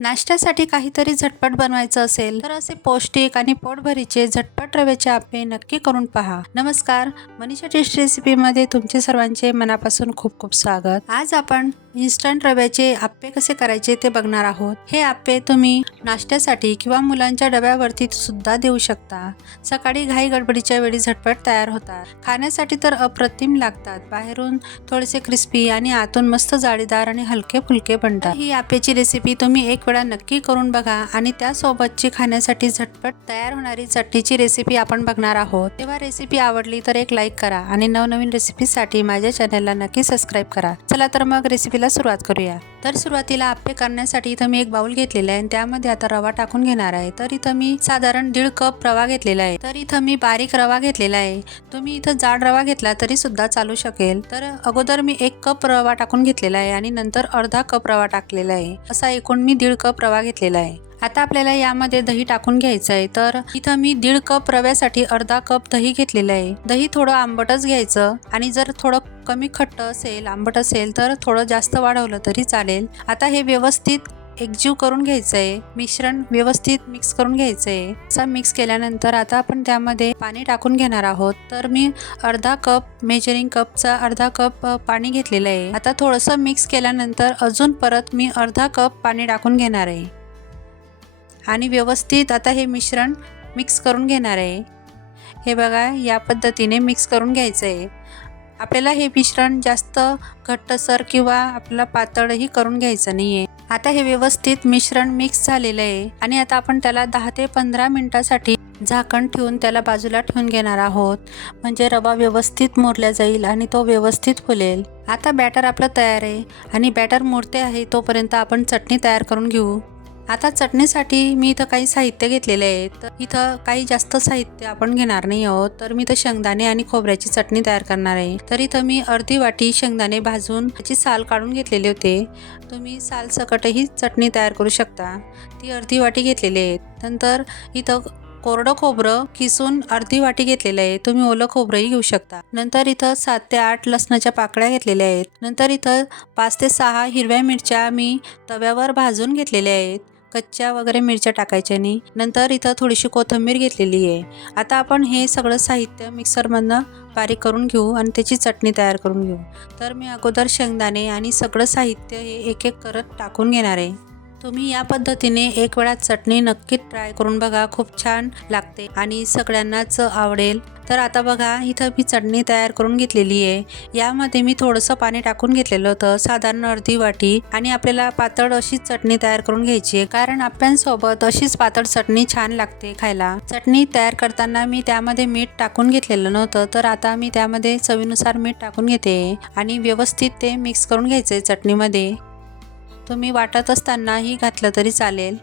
नाश्त्यासाठी काहीतरी झटपट बनवायचं असेल तर असे पौष्टिक आणि पोटभरीचे झटपट रव्याचे आपे नक्की करून पहा. नमस्कार मनीषा टेस्ट रेसिपीमध्ये तुमचे सर्वांचे मनापासून खूप खूप स्वागत. आज आपण इन्स्टंट रव्याचे आप्पे कसे करायचे ते बघणार आहोत. हे आप्पे तुम्ही नाश्त्यासाठी किंवा मुलांच्या डब्यावरती सुद्धा देऊ शकता. सकाळी घाई गडबडीच्या वेळी झटपट तयार होतात. खाण्यासाठी तर अप्रतिम लागतात. बाहेरून थोडेसे क्रिस्पी आणि आतून मस्त जाळीदार आणि हलके फुलके बनतात. ही आप्याची रेसिपी तुम्ही एक वेळा नक्की करून बघा आणि त्यासोबतची खाण्यासाठी झटपट तयार होणारी चटणीची रेसिपी आपण बघणार आहोत. तेव्हा रेसिपी आवडली तर एक लाईक करा आणि नवनवीन रेसिपीसाठी माझ्या चॅनलला नक्की सबस्क्राईब करा. चला तर मग रेसिपी रेसिपीला सुरुवात करूया. तर सुरुवातीला आप्पे करण्यासाठी इथं मी एक बाउल घेतलेला आहे आणि त्यामध्ये आता रवा टाकून घेणार आहे. तर इथं मी साधारण दीड कप रवा घेतलेला आहे. तर इथं मी बारीक रवा घेतलेला आहे. तुम्ही इथं जाड रवा घेतला तरी सुद्धा चालू शकेल. तर अगोदर मी एक कप रवा टाकून घेतलेला आहे आणि नंतर अर्धा कप रवा टाकलेला आहे. असा एकूण मी दीड कप रवा घेतलेला आहे. आता आपल्याला यामध्ये दही टाकून घ्यायचं आहे. तर इथं मी दीड कप रव्यासाठी अर्धा कप दही घेतलेलं आहे. दही थोडं आंबटच घ्यायचं आणि जर थोडं कमी खट्ट असेल आंबट असेल तर थोडं जास्त वाढवलं तरी चालेल. आता हे व्यवस्थित एकजीव करून घ्यायचं आहे मिश्रण व्यवस्थित मिक्स करून घ्यायचं आहे असं मिक्स केल्यानंतर आता आपण त्यामध्ये पाणी टाकून घेणार आहोत. तर मी अर्धा कप मेजरिंग कपचा अर्धा कप पाणी घेतलेलं आहे. आता थोडंसं मिक्स केल्यानंतर अजून परत मी अर्धा कप पाणी टाकून घेणार आहे. आणि व्यवस्थित आता हे मिश्रण मिक्स करून घेणार आहे. हे बघा या पद्धतीने मिक्स करून घ्यायचं आहे आपल्याला हे मिश्रण जास्त घट्टसर किंवा आपल्याला पातळही करून घ्यायचं नाही आहे आता हे व्यवस्थित मिश्रण मिक्स झालेलं आहे आणि आता आपण त्याला दहा ते पंधरा मिनटासाठी झाकण ठेवून त्याला बाजूला ठेवून घेणार आहोत. म्हणजे रवा व्यवस्थित मोरला जाईल आणि तो व्यवस्थित फुलेल. आता बॅटर आपलं तयार आहे आणि बॅटर मोरते आहे तोपर्यंत आपण चटणी तयार करून घेऊ. आता चटणीसाठी मी इथं काही साहित्य घेतलेले आहे. तर इथं काही जास्त साहित्य आपण घेणार नाही आहोत. तर मी इथं शेंगदाणे आणि खोबऱ्याची चटणी तयार करणार आहे. तर इथं मी अर्धी वाटी शेंगदाणे भाजून त्याची साल काढून घेतलेले होते. तुम्ही सालसकटही चटणी तयार करू शकता. ती अर्धी वाटी घेतलेली आहे. नंतर इथं कोरडं खोबरं किसून अर्धी वाटी घेतलेलं आहे. तुम्ही ओलं खोबरंही घेऊ शकता. नंतर इथं सात ते आठ लसणाच्या पाकळ्या घेतलेल्या आहेत. नंतर इथं पाच ते सहा हिरव्या मिरच्या मी तव्यावर भाजून घेतलेल्या आहेत. कच्च्या वगैरे मिरच्या टाकायच्या नाही नंतर इथं थोडीशी कोथिंबीर घेतलेली आहे. आता आपण हे सगळं साहित्य मिक्सरमधनं बारीक करून घेऊ आणि त्याची चटणी तयार करून घेऊ. तर मी अगोदर शेंगदाणे आणि सगळं साहित्य हे एक एक करत टाकून घेणार आहे. तुम्ही या पद्धतीने एक वेळा चटणी नक्की ट्राय करून बघा खूप छान लागते आणि सगळ्यांनाच आवडेल. तर आता बघा इथं मी चटणी तयार करून घेतलेली आहे. यामध्ये मी थोडंसं पाणी टाकून घेतलेलं होतं साधारण अर्धी वाटी. आणि आपल्याला पातळ अशीच चटणी तयार करून घ्यायची आहे कारण आप्यांसोबत अशीच पातळ चटणी छान लागते खायला. चटणी तयार करताना मी त्यामध्ये मीठ टाकून घेतलेलं नव्हतं तर आता मी त्यामध्ये चवीनुसार मीठ टाकून घेते. आणि व्यवस्थित ते मिक्स करून घ्यायचं आहे चटणीमध्ये. तुम्ही वाटत असतानाही घातलं तरी चालेल.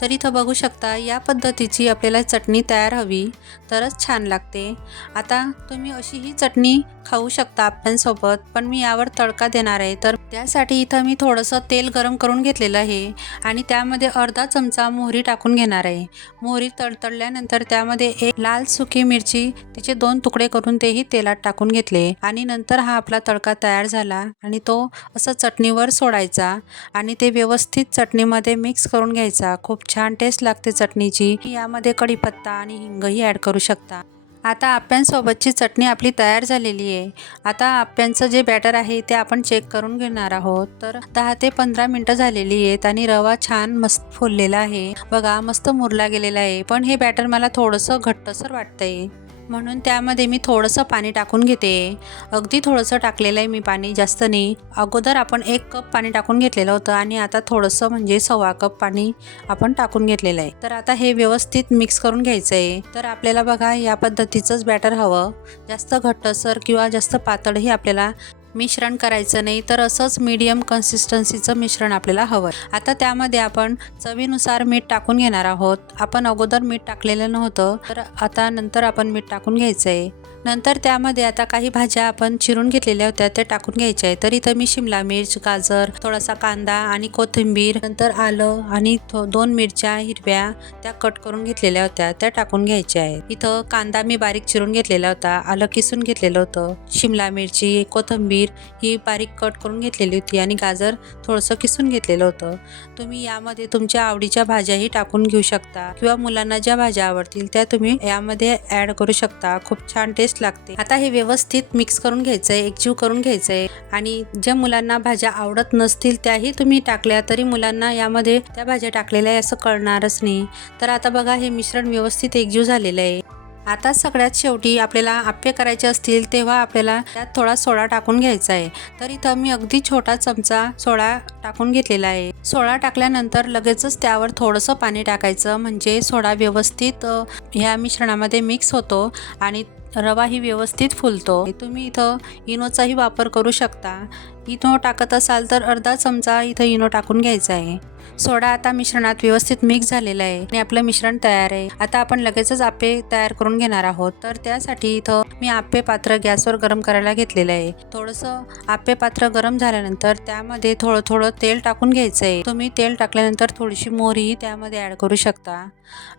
तर इथं बघू शकता या पद्धतीची आपल्याला चटणी तयार हवी. तरच छान लागते. आता तुम्ही अशी ही चटणी खाऊ शकता आप्यांसोबत पण मी यावर तडका देणार आहे. तर त्यासाठी इथं मी थोडंसं तेल गरम करून घेतलेलं आहे आणि त्यामध्ये अर्धा चमचा मोहरी टाकून घेणार आहे. मोहरी तडतडल्यानंतर त्यामध्ये एक लाल सुकी मिरची तिचे दोन तुकडे करून तेही तेलात टाकून घेतले आणि नंतर हा आपला तडका तयार झाला आणि तो असं चटणीवर सोडायचा आणि ते व्यवस्थित चटणीमध्ये मिक्स करून घ्यायचा. खूप छान टेस्ट लागते चटणीची. यामध्ये कढीपत्ता आणि हिंगही ॲड करू शकता. आता आप्यांसोबतची चटणी आपली तयार झालेली आहे. आता आप्यांचं जे बॅटर आहे ते आपण चेक करून घेणार आहोत. तर दहा ते पंधरा मिनटं झालेली आहेत आणि रवा छान मस्त फुललेला आहे. बघा मस्त मुरला गेलेला आहे. पण हे बॅटर मला थोडंसं घट्टसर वाटतंय. म्हणून त्यामध्ये मी थोडंसं पाणी टाकून घेते. अगदी थोडंसं टाकलेलं आहे मी पाणी जास्त नाही. अगोदर आपण एक कप पाणी टाकून घेतलेलं होतं आणि आता थोडंसं म्हणजे सव्वा कप पाणी आपण टाकून घेतलेलं आहे. तर आता हे व्यवस्थित मिक्स करून घ्यायचं आहे. तर आपल्याला बघा या पद्धतीचंच बॅटर हवं. जास्त घट्टसर किंवा जास्त पातळही आपल्याला मिश्रण करायचं नाही तर असंच मीडियम कन्सिस्टन्सीचं मिश्रण आपल्याला हवं. आता त्यामध्ये आपण चवीनुसार मीठ टाकून घेणार आहोत. आपण अगोदर मीठ टाकलेलं नव्हतं तर आता नंतर आपण मीठ टाकून घ्यायचं आहे नंतर त्यामध्ये आता काही भाज्या आपण चिरून घेतलेल्या होत्या त्या टाकून घ्यायच्या आहे तर इथं मी शिमला मिर्च गाजर थोडासा कांदा आणि कोथिंबीर नंतर आलं आणि थो- दोन मिरच्या हिरव्या त्या कट करून घेतलेल्या होत्या त्या टाकून घ्यायच्या आहेत. इथं कांदा मी बारीक चिरून घेतलेला होता आलं किसून घेतलेलं होतं. शिमला मिरची कोथिंबीर ही बारीक कट करून घेतलेली होती आणि गाजर थोडंसं किसून घेतलेलं होतं. तुम्ही यामध्ये तुमच्या आवडीच्या भाज्याही टाकून घेऊ शकता किंवा मुलांना ज्या भाज्या आवडतील त्या तुम्ही यामध्ये ॲड करू शकता. खूप छान टेस्ट लागते. आता हे व्यवस्थित मिक्स करून घ्यायचं आहे एकजीव करून घ्यायचं आहे आणि ज्या मुलांना भाज्या आवडत नसतील त्याही तुम्ही टाकल्या तरी मुलांना यामध्ये त्या भाज्या टाकलेल्या आहे असं कळणारच नाही. तर आता बघा हे मिश्रण व्यवस्थित एकजीव झालेलं आहे. आता सगळ्यात शेवटी आपल्याला आप्पे करायचे असतील तेव्हा आपल्याला त्यात थोडा सोडा टाकून घ्यायचा आहे. तर इथं मी अगदी छोटा चमचा सोडा टाकून घेतलेला आहे. सोडा टाकल्यानंतर लगेचच त्यावर थोडंसं पाणी टाकायचं. म्हणजे सोडा व्यवस्थित ह्या मिश्रणामध्ये मिक्स होतो. आणि रवाही व्यवस्थित फुलतो. तुम्ही इथं इनोचाही वापर करू शकता. इनो टाकत असाल तर अर्धा चमचा इथं इनो टाकून घ्यायचा आहे. सोडा आता मिश्रणात व्यवस्थित मिक्स झालेला आहे. आणि आपलं मिश्रण तयार आहे. आता आपण लगेचच आप्पे तयार करून घेणार आहोत. तर त्यासाठी इथं मी आप्पे पात्र गॅसवर गरम करायला घेतलेलं आहे. थोडंसं आप्पे पात्र गरम झाल्यानंतर त्यामध्ये थोडं थोडं तेल टाकून घ्यायचं आहे. तुम्ही तेल टाकल्यानंतर थोडीशी मोहरी त्यामध्ये ॲड करू शकता.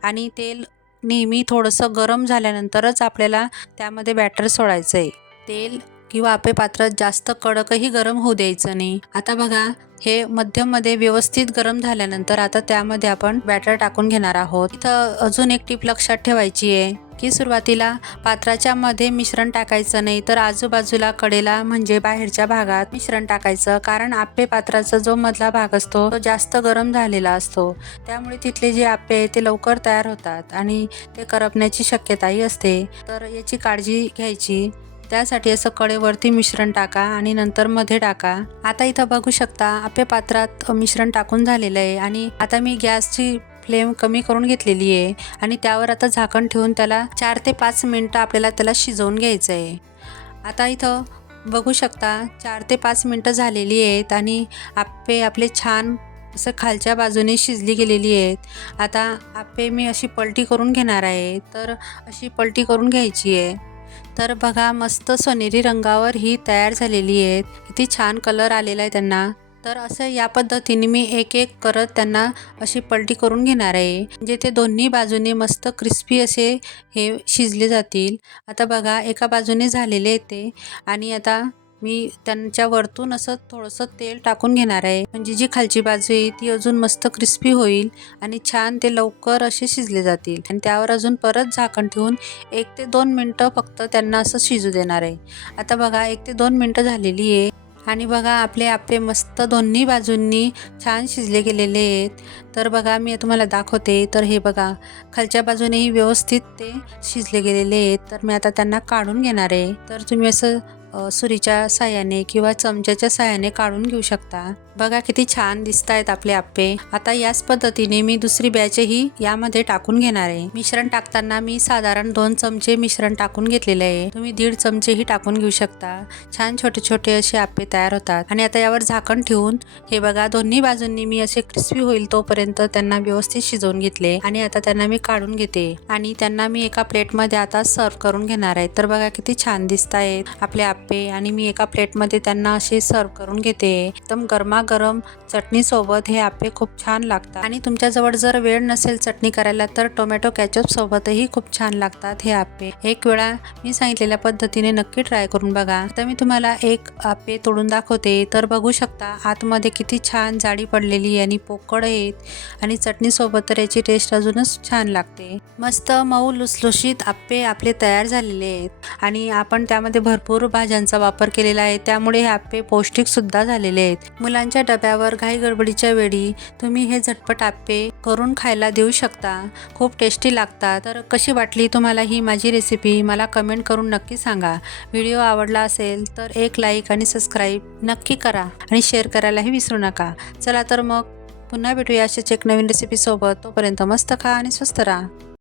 आणि तेल नेहमी थोडंसं गरम झाल्यानंतरच आपल्याला त्यामध्ये बॅटर सोडायचं आहे तेल किंवा आपे पात्रात जास्त कडकही गरम होऊ द्यायचं नाही. आता बघा हे मध्यममध्ये व्यवस्थित गरम झाल्यानंतर आता त्यामध्ये आपण बॅटर टाकून घेणार आहोत. इथं अजून एक टीप लक्षात ठेवायची आहे. की सुरुवातीला पात्राच्या मध्ये मिश्रण टाकायचं नाही तर आजूबाजूला कडेला म्हणजे बाहेरच्या भागात मिश्रण टाकायचं. कारण आप्पे पात्राचा जो मधला भाग असतो तो जास्त गरम झालेला असतो. त्यामुळे तिथले जे आप्पे आहे ते लवकर तयार होतात आणि ते करपण्याची शक्यताही असते. तर याची काळजी घ्यायची. त्यासाठी असं कडेवरती मिश्रण टाका आणि नंतर मध्ये टाका. आता इथं बघू शकता आप्पे पात्रात मिश्रण टाकून झालेलं आहे आणि आता मी गॅसची फ्लेम कमी करून घेतलेली आहे आणि त्यावर आता झाकण ठेवून त्याला चार ते पाच मिनटं आपल्याला त्याला शिजवून घ्यायचं आहे आता इथं बघू शकता चार ते पाच मिनटं झालेली आहेत आणि आप्पे आपले छान असं खालच्या बाजूने शिजली गेलेली आहेत. आता आप्पे मी अशी पलटी करून घेणार आहे. तर अशी पलटी करून घ्यायची आहे. तर बघा मस्त सोनेरी रंगावर ही तयार झालेली आहेत. किती छान कलर आलेला आहे त्यांना. तर असं या पद्धतीने मी एक एक करत त्यांना अशी पलटी करून घेणार आहे. म्हणजे ते दोन्ही बाजूने मस्त क्रिस्पी असे हे शिजले जातील. आता बघा एका बाजूने झालेले येते ते. आणि आता मी त्यांच्या वरतून असं थोडंसं तेल टाकून घेणार आहे. म्हणजे जी खालची बाजू आहे ती अजून मस्त क्रिस्पी होईल आणि छान ते लवकर असे शिजले जातील. आणि त्यावर अजून परत झाकण ठेवून एक ते दोन मिनटं फक्त त्यांना असं शिजू देणार आहे. आता बघा एक ते दोन मिनटं झालेली आहे. आणि बघा आपले आपले मस्त दोन्ही बाजूंनी छान शिजले गेलेले आहेत. तर बघा मी तुम्हाला दाखवते. तर हे बघा खालच्या बाजूनेही व्यवस्थित ते शिजले गेलेले आहेत. तर मी आता त्यांना काढून घेणार आहे. तर तुम्ही असं सुरीच्या साह्याने किंवा चमच्याच्या साह्याने काढून घेऊ शकता. बघा किती छान दिसत आहेत आपले आप्पे. आता याच पद्धतीने मी दुसरी बॅचही यामध्ये टाकून घेणार आहे. मिश्रण टाकताना मी साधारण दोन चमचे मिश्रण टाकून घेतलेले आहे. तुम्ही दीड चमचेही टाकून घेऊ शकता. छान छोटे छोटे असे आप्पे तयार होतात. आणि आता यावर झाकण ठेवून हे बघा दोन्ही बाजूंनी मी असे क्रिस्पी होईल तोपर्यंत त्यांना व्यवस्थित शिजवून घेतले. आणि आता त्यांना मी काढून घेते. आणि त्यांना मी एका प्लेटमध्ये आता सर्व करून घेणार आहे. तर बघा किती छान दिसत आहेत आपले आप्पे. आणि मी एका प्लेटमध्ये त्यांना असे सर्व करून घेते. एकदम गरमागरम चटणी सोबत हे आप्पे खूप छान लागतात. आणि तुमच्याजवळ जर वेळ नसेल चटणी करायला तर टोमॅटो कॅचअप सोबतही खूप छान लागतात हे आप्पे एक वेळा मी सांगितलेल्या पद्धतीने नक्की ट्राय करून बघा. आता मी तुम्हाला एक आप्पे तोडून दाखवते. तर बघू शकता आतमध्ये किती छान जाडी पडलेली आणि पोकळ आहेत. आणि चटणी सोबत तर याची टेस्ट अजूनच छान लागते. मस्त मऊ लुसलुशीत आप्पे आपले तयार झालेले आहेत. आणि आपण त्यामध्ये भरपूर भाजी भाज्यांचा वापर केलेला आहे त्यामुळे हे आप्पे पौष्टिकसुद्धा झालेले आहेत. मुलांच्या डब्यावर घाई गडबडीच्या वेळी तुम्ही हे झटपट आप्पे करून खायला देऊ शकता. खूप टेस्टी लागतात तर कशी वाटली तुम्हाला ही माझी रेसिपी? मला कमेंट करून नक्की सांगा. व्हिडिओ आवडला असेल तर एक लाईक आणि सबस्क्राईब नक्की करा आणि शेअर करायलाही विसरू नका. चला तर मग पुन्हा भेटूया अशाच एक नवीन रेसिपीसोबत तोपर्यंत मस्त खा आणि स्वस्त राहा.